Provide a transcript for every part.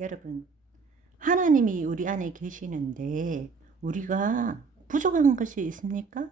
여러분, 하나님이 우리 안에 계시는데 우리가 부족한 것이 있습니까?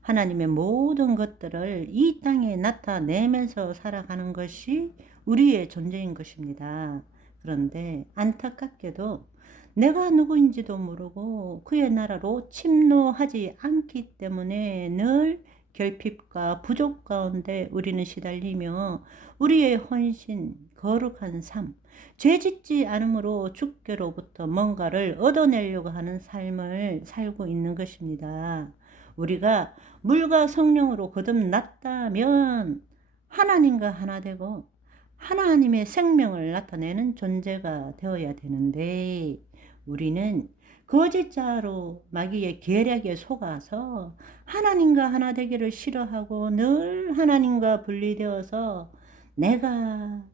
하나님의 모든 것들을 이 땅에 나타내면서 살아가는 것이 우리의 존재인 것입니다. 그런데 안타깝게도 내가 누구인지도 모르고 그의 나라로 침노하지 않기 때문에 늘 결핍과 부족 가운데 우리는 시달리며 우리의 헌신, 거룩한 삶, 죄짓지 않으므로 주께로부터 뭔가를 얻어내려고 하는 삶을 살고 있는 것입니다. 우리가 물과 성령으로 거듭났다면 하나님과 하나 되고 하나님의 생명을 나타내는 존재가 되어야 되는데 우리는 거짓자로 마귀의 계략에 속아서 하나님과 하나 되기를 싫어하고 늘 하나님과 분리되어서 나는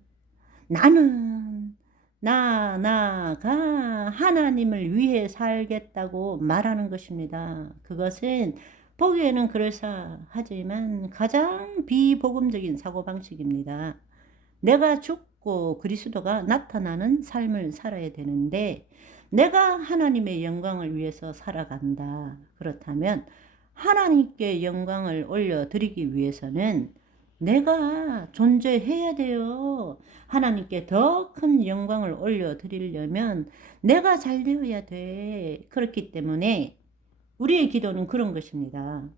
나가 하나님을 위해 살겠다고 말하는 것입니다. 그것은 보기에는 그럴싸하지만 가장 비복음적인 사고방식입니다. 내가 죽고 그리스도가 나타나는 삶을 살아야 되는데 내가 하나님의 영광을 위해서 살아간다. 그렇다면 하나님께 영광을 올려드리기 위해서는 내가 존재해야 돼요. 하나님께 더 큰 영광을 올려드리려면 내가 잘 되어야 돼. 그렇기 때문에 우리의 기도는 그런 것입니다.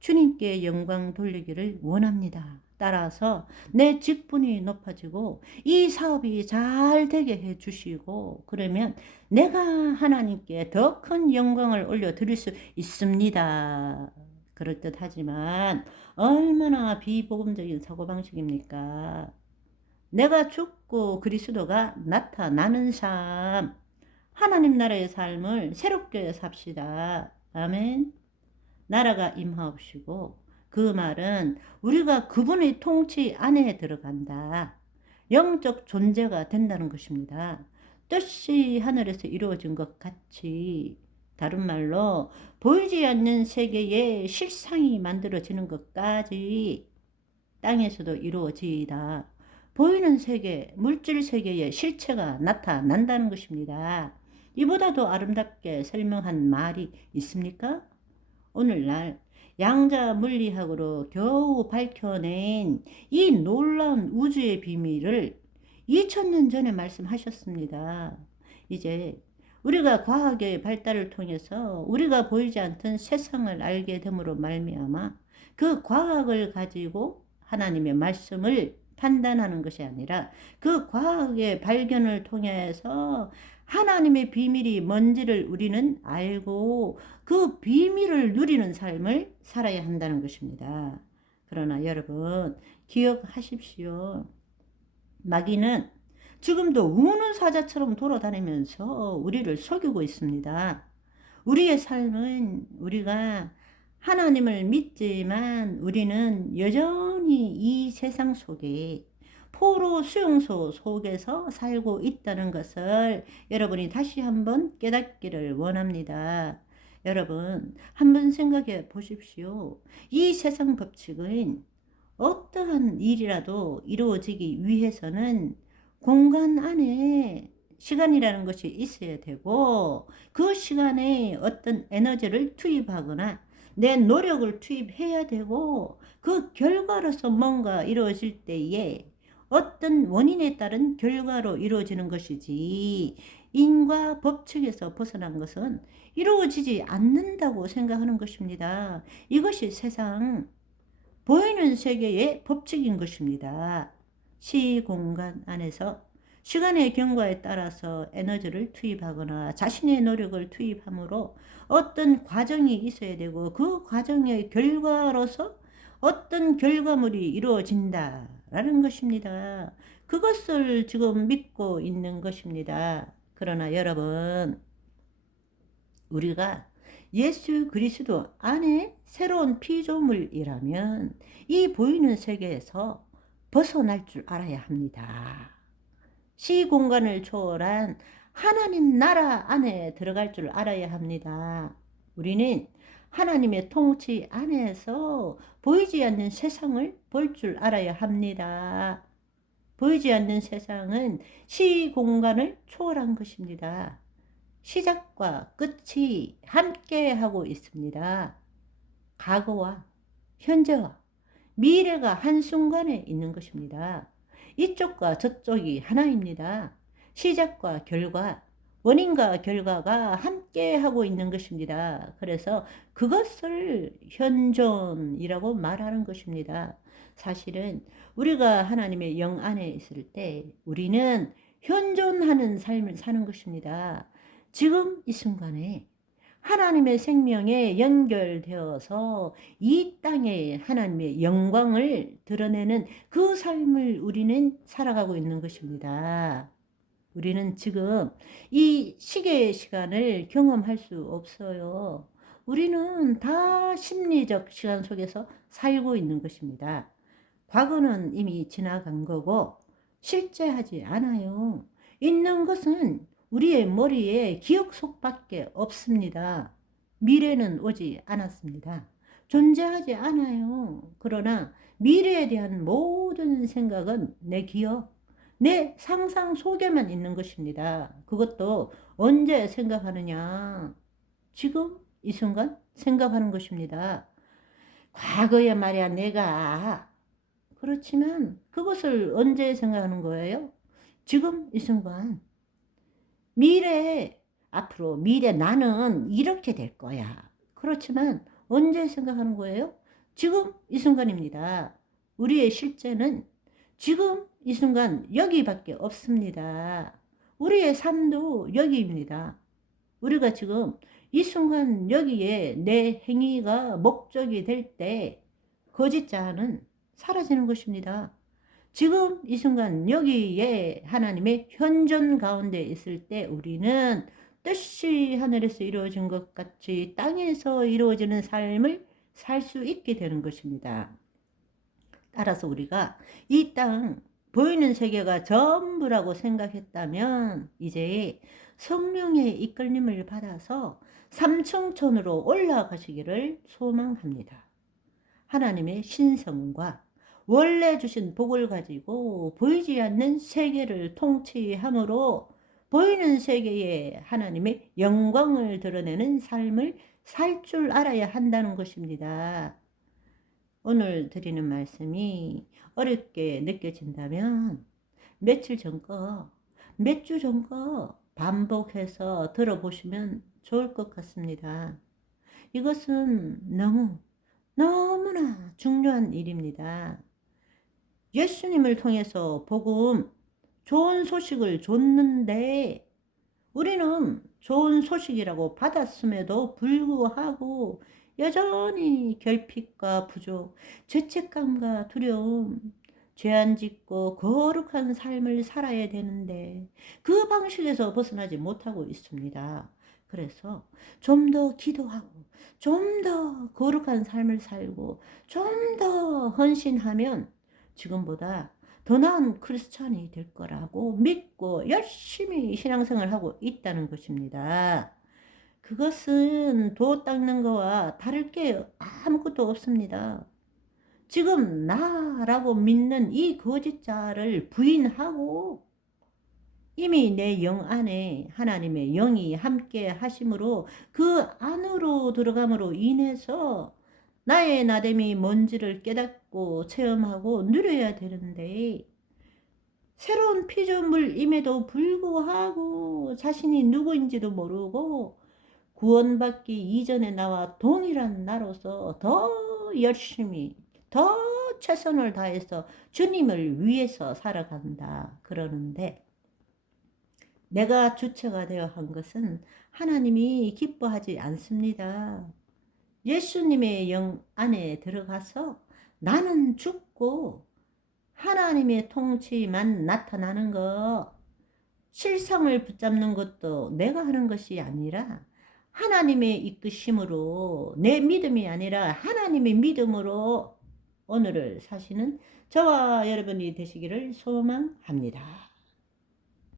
주님께 영광 돌리기를 원합니다. 따라서 내 직분이 높아지고 이 사업이 잘 되게 해 주시고 그러면 내가 하나님께 더 큰 영광을 올려드릴 수 있습니다. 그럴듯하지만 얼마나 비복음적인 사고방식입니까? 내가 죽고 그리스도가 나타나는 삶, 하나님 나라의 삶을 새롭게 삽시다. 아멘. 나라가 임하옵시고 그 말은 우리가 그분의 통치 안에 들어간다. 영적 존재가 된다는 것입니다. 뜻이 하늘에서 이루어진 것 같이 다른 말로 보이지 않는 세계에 실상이 만들어지는 것까지 땅에서도 이루어지이다. 보이는 세계, 물질 세계에 실체가 나타난다는 것입니다. 이보다도 아름답게 설명한 말이 있습니까? 오늘날 양자 물리학으로 겨우 밝혀낸 이 놀라운 우주의 비밀을 2000년 전에 말씀하셨습니다. 이제 우리가 과학의 발달을 통해서 우리가 보이지 않던 세상을 알게 됨으로 말미암아 그 과학을 가지고 하나님의 말씀을 판단하는 것이 아니라 그 과학의 발견을 통해서 하나님의 비밀이 뭔지를 우리는 알고 그 비밀을 누리는 삶을 살아야 한다는 것입니다. 그러나 여러분 기억하십시오. 마귀는 지금도 우는 사자처럼 돌아다니면서 우리를 속이고 있습니다. 우리의 삶은 우리가 하나님을 믿지만 우리는 여전히 이 세상 속에 포로 수용소 속에서 살고 있다는 것을 여러분이 다시 한번 깨닫기를 원합니다. 여러분, 한번 생각해 보십시오. 이 세상 법칙은 어떠한 일이라도 이루어지기 위해서는 공간 안에 시간이라는 것이 있어야 되고 그 시간에 어떤 에너지를 투입하거나 내 노력을 투입해야 되고 그 결과로서 뭔가 이루어질 때에 어떤 원인에 따른 결과로 이루어지는 것이지 인과 법칙에서 벗어난 것은 이루어지지 않는다고 생각하는 것입니다. 이것이 세상 보이는 세계의 법칙인 것입니다. 시공간 안에서 시간의 경과에 따라서 에너지를 투입하거나 자신의 노력을 투입함으로 어떤 과정이 있어야 되고 그 과정의 결과로서 어떤 결과물이 이루어진다라는 것입니다. 그것을 지금 믿고 있는 것입니다. 그러나 여러분, 우리가 예수 그리스도 안에 새로운 피조물이라면 이 보이는 세계에서 벗어날 줄 알아야 합니다. 시공간을 초월한 하나님 나라 안에 들어갈 줄 알아야 합니다. 우리는 하나님의 통치 안에서 보이지 않는 세상을 볼 줄 알아야 합니다. 보이지 않는 세상은 시공간을 초월한 것입니다. 시작과 끝이 함께 하고 있습니다. 과거와 현재와 미래가 한순간에 있는 것입니다. 이쪽과 저쪽이 하나입니다. 시작과 결과, 원인과 결과가 함께 하고 있는 것입니다. 그래서 그것을 현존이라고 말하는 것입니다. 사실은 우리가 하나님의 영 안에 있을 때 우리는 현존하는 삶을 사는 것입니다. 지금 이 순간에 하나님의 생명에 연결되어서 이 땅에 하나님의 영광을 드러내는 그 삶을 우리는 살아가고 있는 것입니다. 우리는 지금 이 시계의 시간을 경험할 수 없어요. 우리는 다 심리적 시간 속에서 살고 있는 것입니다. 과거는 이미 지나간 거고 실제하지 않아요. 있는 것은 우리의 머리에 기억 속밖에 없습니다. 미래는 오지 않았습니다. 존재하지 않아요. 그러나 미래에 대한 모든 생각은 내 기억, 내 상상 속에만 있는 것입니다. 그것도 언제 생각하느냐? 지금 이 순간 생각하는 것입니다. 과거에 말이야 내가 그렇지만 그것을 언제 생각하는 거예요? 지금 이 순간. 미래에 앞으로 미래 나는 이렇게 될 거야. 그렇지만 언제 생각하는 거예요? 지금 이 순간입니다. 우리의 실제는 지금 이 순간 여기밖에 없습니다. 우리의 삶도 여기입니다. 우리가 지금 이 순간 여기에 내 행위가 목적이 될 때 거짓자는 사라지는 것입니다. 지금 이 순간 여기에 하나님의 현존 가운데 있을 때 우리는 뜻이 하늘에서 이루어진 것 같이 땅에서 이루어지는 삶을 살 수 있게 되는 것입니다. 따라서 우리가 이 땅 보이는 세계가 전부라고 생각했다면 이제 성령의 이끌림을 받아서 삼층천으로 올라가시기를 소망합니다. 하나님의 신성과 원래 주신 복을 가지고 보이지 않는 세계를 통치함으로 보이는 세계에 하나님의 영광을 드러내는 삶을 살 줄 알아야 한다는 것입니다. 오늘 드리는 말씀이 어렵게 느껴진다면 며칠 전 거, 몇 주 전 거 반복해서 들어보시면 좋을 것 같습니다. 이것은 너무나 중요한 일입니다. 예수님을 통해서 복음, 좋은 소식을 줬는데 우리는 좋은 소식이라고 받았음에도 불구하고 여전히 결핍과 부족, 죄책감과 두려움, 죄 안 짓고 거룩한 삶을 살아야 되는데 그 방식에서 벗어나지 못하고 있습니다. 그래서 좀 더 기도하고 좀 더 거룩한 삶을 살고 좀 더 헌신하면 지금보다 더 나은 크리스찬이 될 거라고 믿고 열심히 신앙생활하고 있다는 것입니다. 그것은 도 닦는 거와 다를 게 아무것도 없습니다. 지금 나라고 믿는 이 거짓자를 부인하고 이미 내 영 안에 하나님의 영이 함께 하심으로 그 안으로 들어감으로 인해서 나의 나됨이 뭔지를 깨닫고 체험하고 누려야 되는데 새로운 피조물임에도 불구하고 자신이 누구인지도 모르고 구원받기 이전에 나와 동일한 나로서 더 열심히 더 최선을 다해서 주님을 위해서 살아간다 그러는데 내가 주체가 되어 한 것은 하나님이 기뻐하지 않습니다. 예수님의 영 안에 들어가서 나는 죽고 하나님의 통치만 나타나는 것, 실상을 붙잡는 것도 내가 하는 것이 아니라 하나님의 이끄심으로 내 믿음이 아니라 하나님의 믿음으로 오늘을 사시는 저와 여러분이 되시기를 소망합니다.